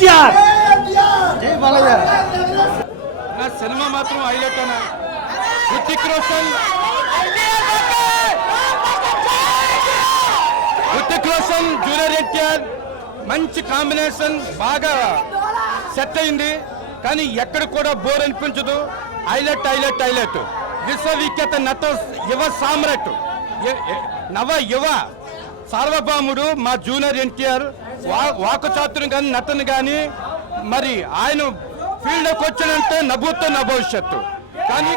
ఎన్టీఆర్. నా సినిమా మాత్రం హైలైట్ అన్న. హృతిక్ రోషన్ జూనియర్ ఎన్టీఆర్ మంచి కాంబినేషన్, బాగా సెట్ అయింది. కానీ ఎక్కడ కూడా బోర్ అనిపించదు. Highlight highlight highlight. విశ్వవిఖ్యాత నట యువ సామ్రాట్, నవ యువ సార్వభౌముడు మా జూనియర్ ఎన్టీఆర్. వాకచాతుర్యం కానీ నటన కానీ మరి ఆయన ఫీల్డ్కి వచ్చానంటే నవ్వుతో నా భవిష్యత్తు. కానీ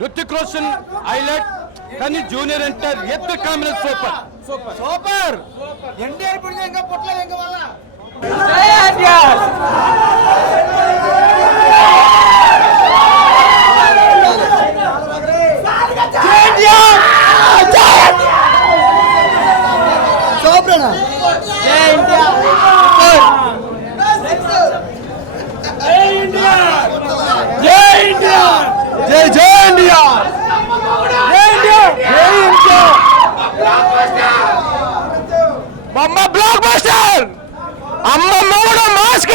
హృతిక్ రోషన్ హైలైట్, కానీ జూనియర్ ఎన్టీఆర్ ఇద్దరు combination super super super. NTR ఇప్పుడు ఇంకా పుట్టలేదు ఇంకా వల్ల. అమ్మ బ్లాక్ బస్టర్, అమ్మ మూడు మాస్క్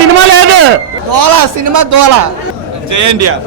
సినిమా లేదు. దోల సినిమా దోల. జై ఎన్టీఆర్.